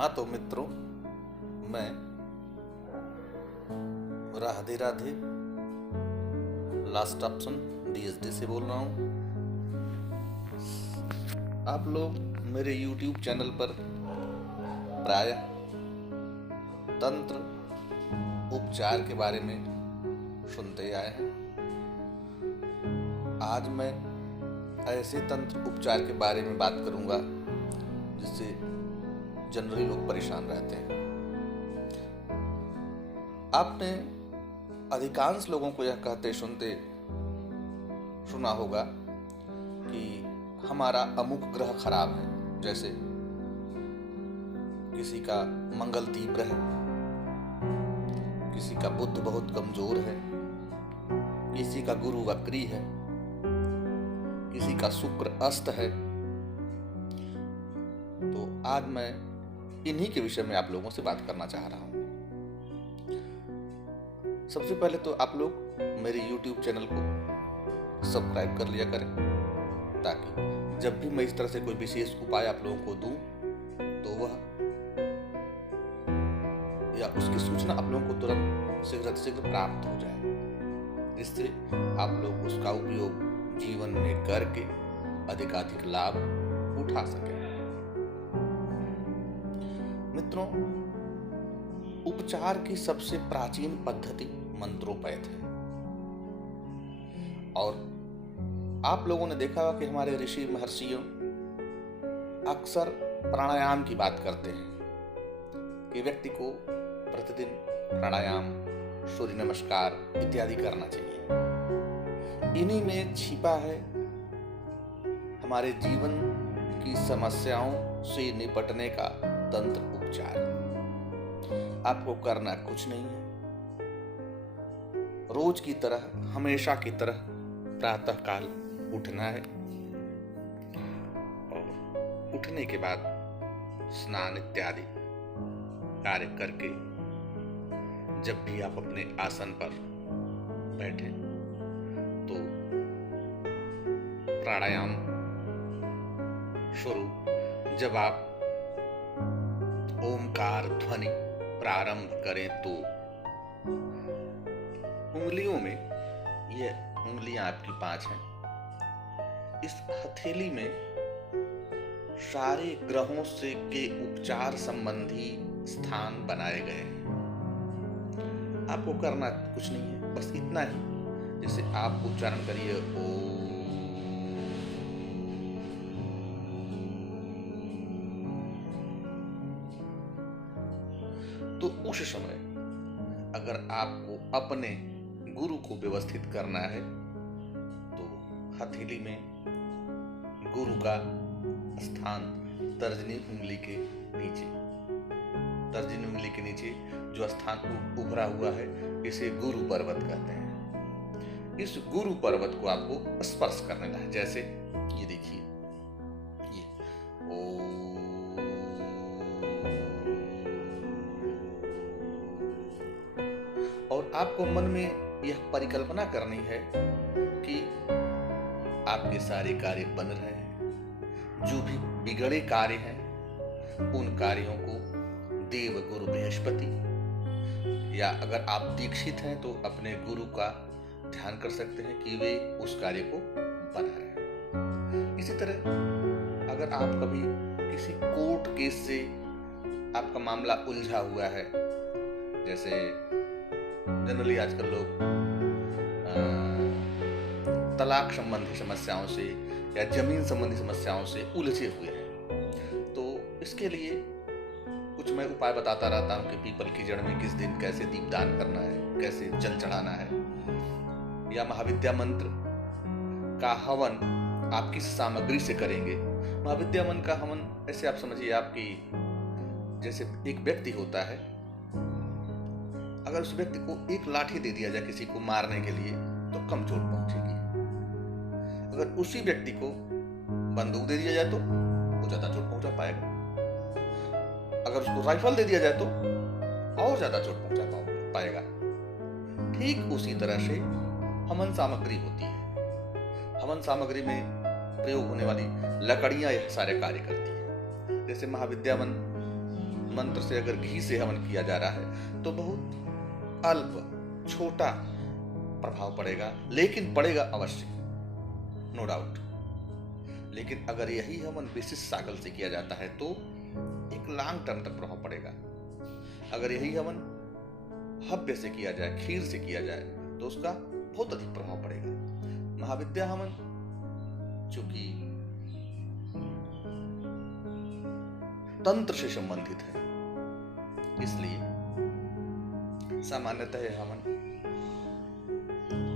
हाँ तो मित्रों, मैं Radhe Radhe last option DSD से बोल रहा हूँ। आप लोग मेरे YouTube चैनल पर प्रायः तंत्र उपचार के बारे में सुनते आए हैं। आज मैं ऐसे तंत्र उपचार के बारे में बात करूंगा जिससे जनरली लोग परेशान रहते हैं। आपने अधिकांश लोगों को यह कहते सुनते सुना होगा कि हमारा अमुक ग्रह खराब है, जैसे किसी का मंगल तीव्र है, किसी का बुध बहुत कमजोर है, किसी का गुरु वक्री है, किसी का शुक्र अस्त है। तो आज मैं इन्हीं के विषय में आप लोगों से बात करना चाह रहा हूं। सबसे पहले तो आप लोग मेरे YouTube चैनल को सब्सक्राइब कर लिया करें, ताकि जब भी मैं इस तरह से कोई विशेष उपाय आप लोगों को दूं तो वह या उसकी सूचना आप लोगों को तुरंत शीघ्र प्राप्त हो जाए, जिससे आप लोग उसका उपयोग जीवन में करके अधिकाधिक लाभ उठा सकें। मित्रों, उपचार की सबसे प्राचीन पद्धति मंत्रोपैथ है, और आप लोगों ने देखा होगा कि हमारे ऋषि महर्षियों अक्सर प्राणायाम की बात करते हैं कि व्यक्ति को प्रतिदिन प्राणायाम, सूर्य नमस्कार इत्यादि करना चाहिए। इन्हीं में छिपा है हमारे जीवन की समस्याओं से निपटने का तंत्र उपचार। आपको करना कुछ नहीं है, रोज की तरह, हमेशा की तरह प्रातः काल उठना है, और उठने के बाद स्नान इत्यादि कार्य करके जब भी आप अपने आसन पर बैठें तो प्राणायाम शुरू, जब आप ओमकार ध्वनि प्रारंभ करें तो उंगलियों में, ये उंगलियां आपकी 5 हैं, इस हथेली में सारे ग्रहों से के उपचार संबंधी स्थान बनाए गए हैं। आपको करना कुछ नहीं है, बस इतना ही, जैसे आप उच्चारण करिए ओ, तो उस समय अगर आपको अपने गुरु को व्यवस्थित करना है तो हथेली में गुरु का स्थान तर्जनी उंगली के नीचे, तर्जनी उंगली के नीचे जो स्थान उभरा हुआ है, इसे गुरु पर्वत कहते हैं। इस गुरु पर्वत को आपको स्पर्श करना है, जैसे ये देखिए, ये ओ, और आपको मन में यह परिकल्पना करनी है कि आपके सारे कार्य बन रहे हैं, जो भी बिगड़े कार्य हैं उन कार्यों को देव गुरु बृहस्पति, या अगर आप दीक्षित हैं तो अपने गुरु का ध्यान कर सकते हैं कि वे उस कार्य को बना रहे हैं। इसी तरह अगर आप कभी किसी कोर्ट केस से आपका मामला उलझा हुआ है, जैसे जनरली आजकल लोग तलाक संबंधी समस्याओं से या जमीन संबंधी समस्याओं से उलझे हुए हैं, तो इसके लिए कुछ मैं उपाय बताता रहता हूं कि पीपल की जड़ में किस दिन कैसे दीपदान करना है, कैसे जल चढ़ाना है, या महाविद्या मंत्र का हवन आप किस सामग्री से करेंगे। महाविद्या मंत्र का हवन ऐसे आप समझिए, आपकी जैसे एक व्यक्ति होता है, अगर उस व्यक्ति को एक लाठी दे दिया जाए किसी को मारने के लिए तो कम चोट पहुंचेगी। अगर उसी व्यक्ति को बंदूक दे दिया जाए तो वो ज्यादा चोट पहुंचा पाएगा। अगर उसको राइफल दे दिया जाए तो और ज्यादा चोट पहुंचा पाएगा। ठीक उसी तरह से हवन सामग्री होती है। हवन सामग्री में प्रयोग होने वाली लकड़ियां यह सारे कार्य करती है। जैसे महाविद्या वन मंत्र से अगर घी से हवन किया जा रहा है तो बहुत अल्प छोटा प्रभाव पड़ेगा, लेकिन पड़ेगा अवश्य, नो डाउट। लेकिन अगर यही हवन विशिष्ट साकल से किया जाता है तो एक लॉन्ग टर्म तक प्रभाव पड़ेगा। अगर यही हवन हव्य से किया जाए, खीर से किया जाए, तो उसका बहुत अधिक प्रभाव पड़ेगा। महाविद्या हवन चूंकि तंत्र से संबंधित है, इसलिए सामान्यतः यह हवन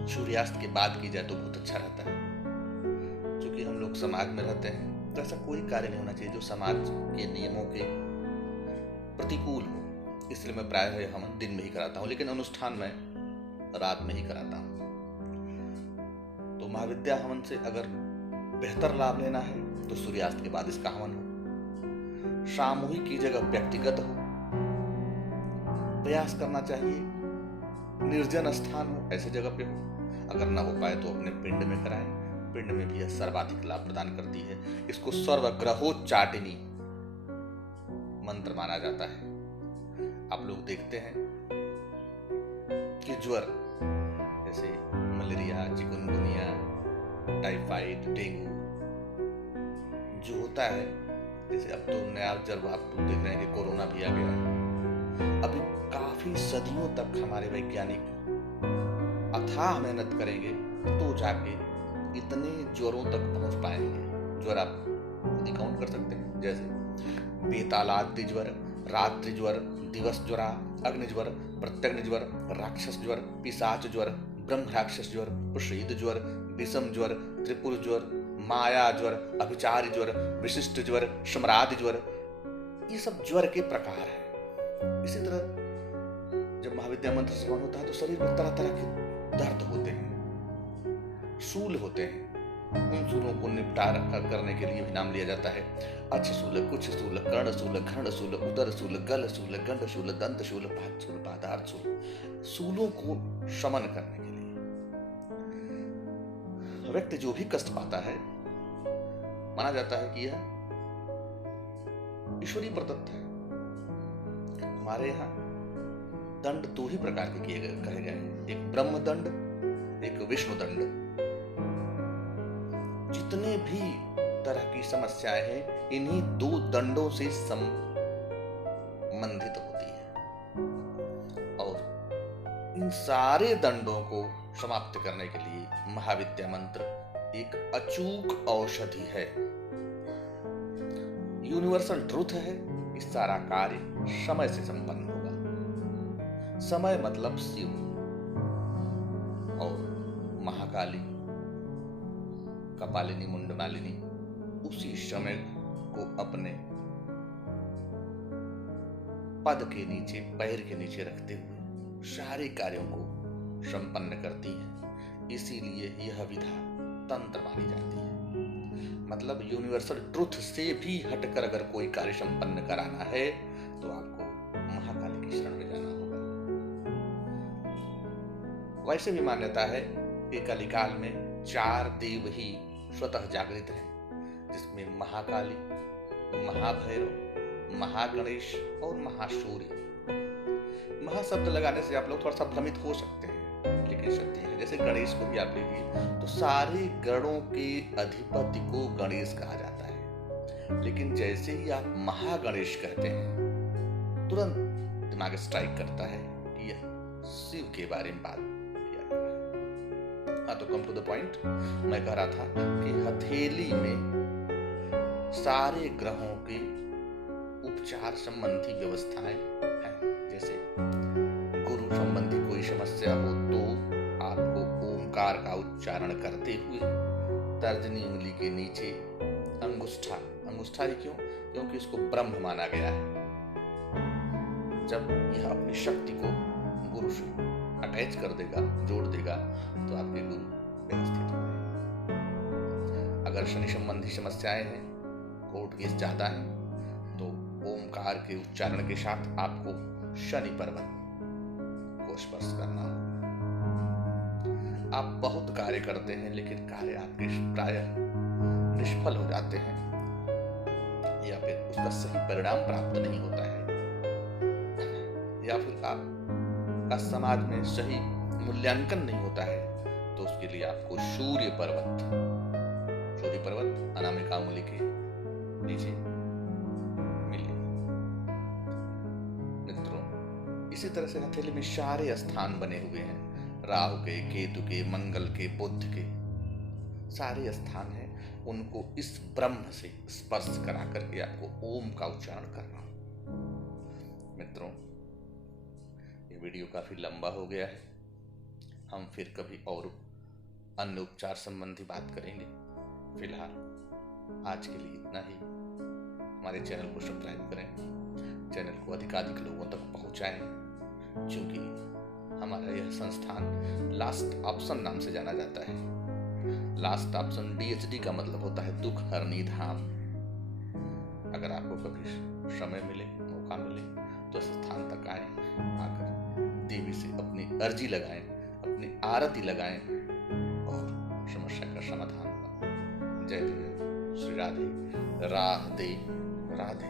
सूर्यास्त के बाद की जाए तो बहुत अच्छा रहता है। क्योंकि हम लोग समाज में रहते हैं तो ऐसा कोई कार्य नहीं होना चाहिए जो समाज के नियमों के प्रतिकूल हो, इसलिए मैं प्रायः यह हवन दिन में ही कराता हूँ, लेकिन अनुष्ठान में रात में ही कराता हूँ। तो महाविद्या हवन से अगर बेहतर लाभ लेना है तो सूर्यास्त के बाद इसका हवन हो, सामूहिक की जगह व्यक्तिगत हो, प्रयास करना चाहिए निर्जन स्थान हो, ऐसे जगह पे हो। अगर ना हो पाए तो अपने पिंड में कराएं, पिंड में भी यह सर्वाधिक लाभ प्रदान करती है। इसको सर्वग्रहोच्चाटिनी मंत्र माना जाता है। आप लोग देखते हैं कि ज्वर जैसे मलेरिया, चिकुनगुनिया, टाइफाइड, डेंगू जो होता है, जैसे अब तो नया ज्वर आप लोग देख रहे हैं कि कोरोना भी आ गया है। अभी काफी सदियों तक हमारे वैज्ञानिक अथाह मेहनत करेंगे तो जाके इतने ज्वरों तक पहुंच पाएंगे। ज्वर आप खुद ही काउंट कर सकते हैं, जैसे बेतालादि ज्वर, रात्रि ज्वर, दिवस ज्वरा, अग्नि ज्वर, प्रत्यग्नि ज्वर, राक्षस ज्वर, पिशाच ज्वर, ब्रह्म राक्षस ज्वर, प्रसीद ज्वर, विषम ज्वर, त्रिपुर ज्वर, माया ज्वर, अभिचारी ज्वर, विशिष्ट ज्वर, सम्राट ज्वर, ये सब ज्वर के प्रकार हैं। इसी तरह जब महाविद्या मंत्र श्रवण होता है तो शरीर में तरह तरह के दर्द होते हैं, शूल होते हैं। उन शूलों को निपटारा करने के लिए भी नाम लिया जाता है अच्छ शूल, कुछ शूल, कर्ण शूल, घर्ण शूल, उदर शूल, गल शूल, गंड शूल, दंत शूल, पाद शूल, पादार्थ शूल। शूलों को शमन करने के लिए व्यक्ति जो भी कष्ट पाता है, माना जाता है कि यह ईश्वरीय प्रदत्त है। हमारे यहाँ दंड दो ही प्रकार के किए गए कहे गए हैं, एक ब्रह्म दंड, एक विष्णु दंड। जितने भी तरह की समस्याएं हैं इन्हीं दो दंडों से संबंधित होती है, और इन सारे दंडों को समाप्त करने के लिए महाविद्या मंत्र एक अचूक औषधि है, यूनिवर्सल ट्रूथ है। इस सारा कार्य समय से संपन्न होगा। समय मतलब शिव और महाकाली, कपालिनी, मुंडमालिनी उसी समय को अपने पद के नीचे, पैर के नीचे रखते हुए सारे कार्यों को संपन्न करती है। इसीलिए यह विधा तंत्र मानी जाती है। मतलब यूनिवर्सल ट्रुथ से भी हटकर अगर कोई कार्य संपन्न कराना है तो आपको महाकाली की शरण में जाना होगा। वैसे भी मान्यता है कि कलिकाल में 4 देव ही स्वतः जागृत हैं, जिसमें महाकाली, महाभैरव, महागणेश और महासूर्य। महाशब्द लगाने से आप लोग थोड़ा सा भ्रमित हो सकते हैं, लेकिन सत्य है। जैसे गणेश को भी आप लीजिए तो सारे गणों के अधिपति को गणेश कहा जाता है, लेकिन जैसे ही आप महागणेश कहते हैं तुरंत दिमाग स्ट्राइक करता है कि यह शिव के बारे में बात किया जा रहा है। हाँ, तो कम टू द पॉइंट, मैं कह रहा था कि हथेली में सारे ग्रहों के उपचार संबंधी व्यवस्थाएं हैं। जैसे गुरु संबंधी कोई समस्या हो तो आपको ओंकार का उच्चारण करते हुए तर्जनी उंगली के नीचे अंगुष्ठा ही क्यों? क्योंकि इसको ब्रह्म माना गया है। जब यह अपनी शक्ति को गुरु से अटैच कर देगा, जोड़ देगा, तो आपके गुरु व्यवस्थित होंगे। अगर शनि संबंधी समस्याएं हैं, कोर्ट केस ज्यादा है, तो ओंकार के उच्चारण के साथ आपको शनि पर्वत को स्पर्श करना होगा। आप बहुत कार्य करते हैं लेकिन कार्य आपके प्रायः निष्फल हो जाते हैं या फिर उसका सही परिणाम प्राप्त नहीं होता है, या फिर आपका समाज में सही मूल्यांकन नहीं होता है, तो उसके लिए आपको सूर्य पर्वत अनामिका मूल्य के नीचे मिले। मित्रों, इसी तरह से हथेली में सारे स्थान बने हुए हैं, राहु के, केतु के, मंगल के, बुध के, सारे स्थान हैं। उनको इस ब्रह्म से स्पर्श करा करके आपको ओम का उच्चारण करना हो। मित्रों, ये वीडियो काफी लंबा हो गया है, हम फिर कभी और अन्य उपचार संबंधी बात करेंगे। फिलहाल आज के लिए इतना ही। हमारे चैनल को सब्सक्राइब करें, चैनल को अधिकाधिक लोगों तक पहुंचाएं, क्योंकि हमारा यह संस्थान लास्ट ऑप्शन नाम से जाना जाता है। लास्ट ऑप्शन DHD का मतलब होता है दुख हरनी धाम। अगर आपको कभी समय मिले, मौका मिले, तो स्थान तक आए, आकर देवी से अपनी अर्जी लगाएं, अपनी आरती लगाएं और समस्या का समाधान होगा। जय जय श्री राधे राधे राधे।